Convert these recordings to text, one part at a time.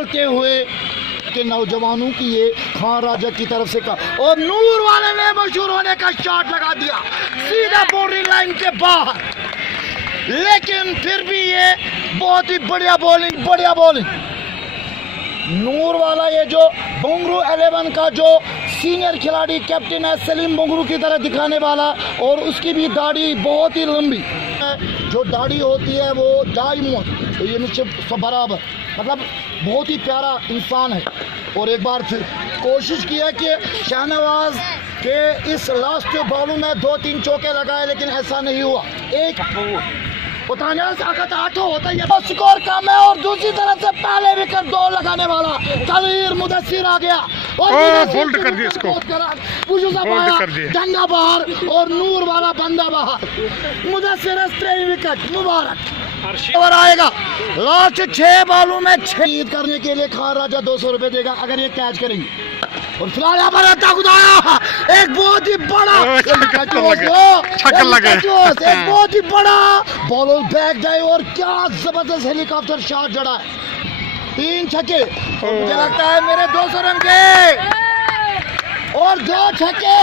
संभालते हुए के नौजवानों की ये खान राजा की तरफ से कहा और नूर वाले ने मशहूर होने का शॉट लगा दिया सीधा बाउंड्री लाइन के बाहर, लेकिन फिर भी ये बहुत ही बढ़िया बॉलिंग नूर वाला, ये जो बुंगरू 11 का जो सीनियर खिलाड़ी कैप्टन है सलीम बुंगरू की तरह दिखाने वाला, और उसकी भी दाढ़ी बहुत ही लंबी, जो दाढ़ी होती है वो दाईमों, तो ये नीचे बराबर, मतलब बहुत ही प्यारा इंसान है। और एक बार फिर कोशिश की है कि शाहनवाज के इस लास्ट बॉल में 2-3 चौके लगाए, लेकिन ऐसा नहीं हुआ। एक आठ होता है, स्कोर कम है, और दूसरी तरफ से पहले विकेट 2 लगाने वाला तनवीर मुदस्सिर आ गया और बोल्ड कर दिया इसको, डंडा बाहर और नूर वाला बंदा बाहर, मुदस्सिर 3 विकेट मुबारक। और आएगा लास्ट 6 बॉलों में 6 करने के लिए खान राजा 200 रुपए देगा अगर ये कैच करेंगे। और फिलहाल यहाँ पर एक बहुत ही बड़ा एक बहुत ही बड़ा बॉलर बैक जाए, और क्या जबरदस्त हेलीकॉप्टर शॉट जड़ा है। 3 छक्के, मुझे लगता है मेरे 200 रन के और 2 छक्के,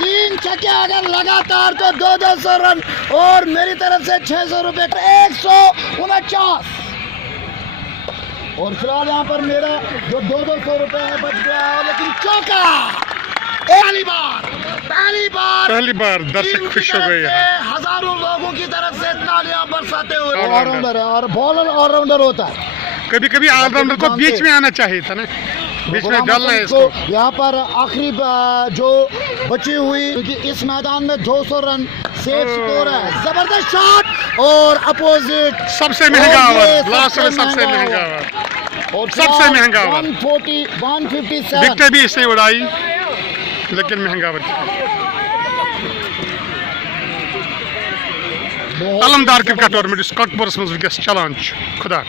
3 छक्के अगर लगातार तो 200 रन, और मेरी तरफ से 600 रुपए 149। और फिलहाल यहाँ पर मेरा जो 200 रुपए है बच गया है, लेकिन चौका पहली बार दर्शक खुश हो गए हैं। हजारों लोगों की तरफ से तालियां बरसाते हुए। ऑलराउंडर है और बॉलर ऑलराउंडर होता है। कभी कभी ऑलराउंडर को बीच में आना चाहिए था ना, बीच में डालना है इसको। यहाँ पर आखिरी जो बची हुई, क्योंकि इस मैदान में 200 रन सेफ स्कोर है। जबरदस्त शॉट और अपोजिट सबसे महंगा ओवर, लास्ट में सबसे महंगा ओवर और सबसे महंगा ओवर 157 विकेट भी इसने उड़ाई, लेकिन महंगा ओवर। अलमदार क्रिकेट टूर्नामेंट कटपुरस मज वस चलान खुदा।